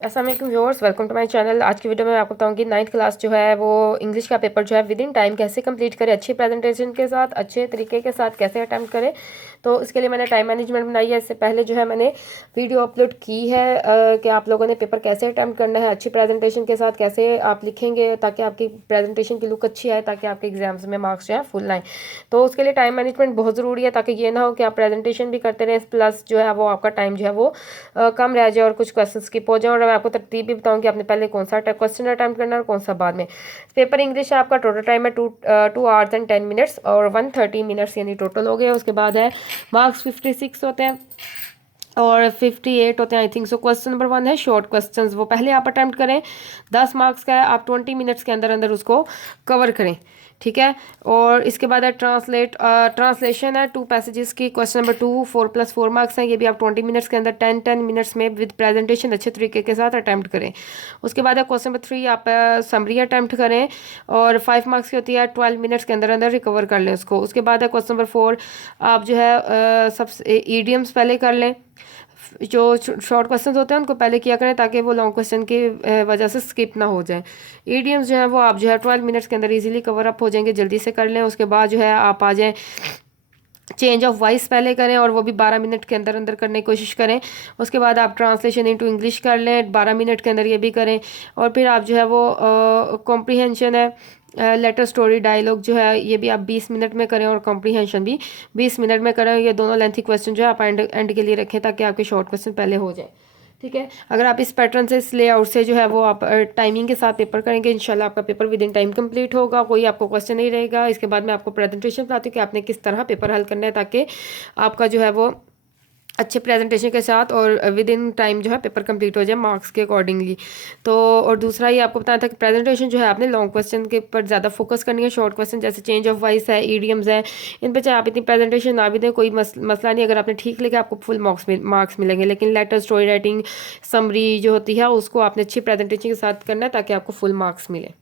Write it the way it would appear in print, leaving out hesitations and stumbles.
अस्सलाम वालेकुम viewers, welcome to my channel. आज की वीडियो में मैं आपको बताऊंगी 9th क्लास जो है वो इंग्लिश का पेपर जो है विद इन टाइम कैसे कंप्लीट करें, अच्छी प्रेजेंटेशन के साथ, अच्छे तरीके के साथ कैसे अटेम्प्ट करें। तो इसके लिए मैंने टाइम मैनेजमेंट बनाई है। इससे पहले जो है मैंने वीडियो अपलोड की है कि आप लोगों ने पेपर कैसे अटेम्प्ट करना है, अच्छी प्रेजेंटेशन के साथ कैसे आप लिखेंगे ताकि आपकी प्रेजेंटेशन की लुक अच्छी आए, ताकि आपके एग्जाम्स में मार्क्स जो है फुल आए। तो उसके लिए टाइम मैनेजमेंट बहुत ज़रूरी है, ताकि ये ना हो कि आप प्रेजेंटेशन भी करते रहें प्लस जो है वो आपका टाइम जो है वो कम रह जाए और कुछ क्वेश्चन स्किप हो जाए। और मैं आपको तरतीब भी बताऊँ कि आपने पहले कौन सा क्वेश्चन अटैम्प्ट करना है और कौन सा बाद में। पेपर इंग्लिश है, आपका टोटल टाइम है 2 hours and 10 minutes और 130 मिनट्स यानी टोटल हो गया। उसके बाद है मार्क्स 56 होते हैं और 58 होते हैं I think so. Question number 1 है शॉर्ट क्वेश्चंस, वो पहले आप अटैम्प्ट करें। 10 मार्क्स का है, आप 20 मिनट्स के अंदर अंदर उसको कवर करें, ठीक है। और इसके बाद है ट्रांसलेशन है 2 पैसेजेस की। क्वेश्चन नंबर 2 4+4 मार्क्स हैं, ये भी आप 20 मिनट्स के अंदर 10 मिनट्स में विद प्रेजेंटेशन अच्छे तरीके के साथ अटैम्प्ट करें। उसके बाद है क्वेश्चन नंबर 3, आप समरी अटैम्प्ट करें और 5 मार्क्स की होती है, 12 मिनट्स के अंदर अंदर रिकवर कर लें उसको। उसके बाद है क्वेश्चन नंबर 4, आप जो है सब ईडियम्स पहले कर लें। जो शॉर्ट क्वेश्चंस होते हैं उनको पहले किया करें ताकि वो लॉन्ग क्वेश्चन की वजह से स्किप ना हो जाए। ईडियम्स जो है वो आप जो है 12 मिनट्स के अंदर इजीली कवर अप हो जाएंगे, जल्दी से कर लें। उसके बाद जो है आप आ जाएं, चेंज ऑफ वॉइस पहले करें और वो भी 12 मिनट के अंदर अंदर करने की कोशिश करें। उसके बाद आप ट्रांसलेशन इनटू इंग्लिश कर लें 12 मिनट के अंदर, ये भी करें। और फिर आप जो है वो कॉम्प्रीहेंशन है, लेटर स्टोरी डायलॉग जो है ये भी आप 20 मिनट में करें और कॉम्प्रीहेंशन भी 20 मिनट में करें। ये दोनों लेंथी क्वेश्चन जो है आप एंड के लिए रखें ताकि आपके शॉर्ट क्वेश्चन पहले हो जाए, ठीक है। अगर आप इस पैटर्न से, इस लेआउट से जो है वो आप टाइमिंग के साथ पेपर करेंगे, इंशाल्लाह आपका paper with in time complete होगा, कोई आपको क्वेश्चन नहीं रहेगा। इसके बाद मैं आपको प्रेजेंटेशन बताती हूँ कि आपने किस तरह पेपर हल करना है ताकि आपका जो है वो अच्छे प्रेजेंटेशन के साथ और विद इन टाइम जो है पेपर कंप्लीट हो जाए मार्क्स के अकॉर्डिंगली। तो और दूसरा ये आपको बताना था कि प्रेजेंटेशन जो है आपने लॉन्ग क्वेश्चन के ऊपर ज़्यादा फोकस करनी है। शॉर्ट क्वेश्चन जैसे चेंज ऑफ वॉइस है, ईडियम्स है, इन पर चाहे आप इतनी प्रेजेंटेशन ना भी दें कोई मसला नहीं। अगर आपने ठीक लिखा आपको फुल मार्क्स मिलेंगे, लेकिन लेटर स्टोरी राइटिंग समरी जो होती है उसको आपने अच्छी प्रेजेंटेशन के साथ करना है ताकि आपको फुल मार्क्स मिले।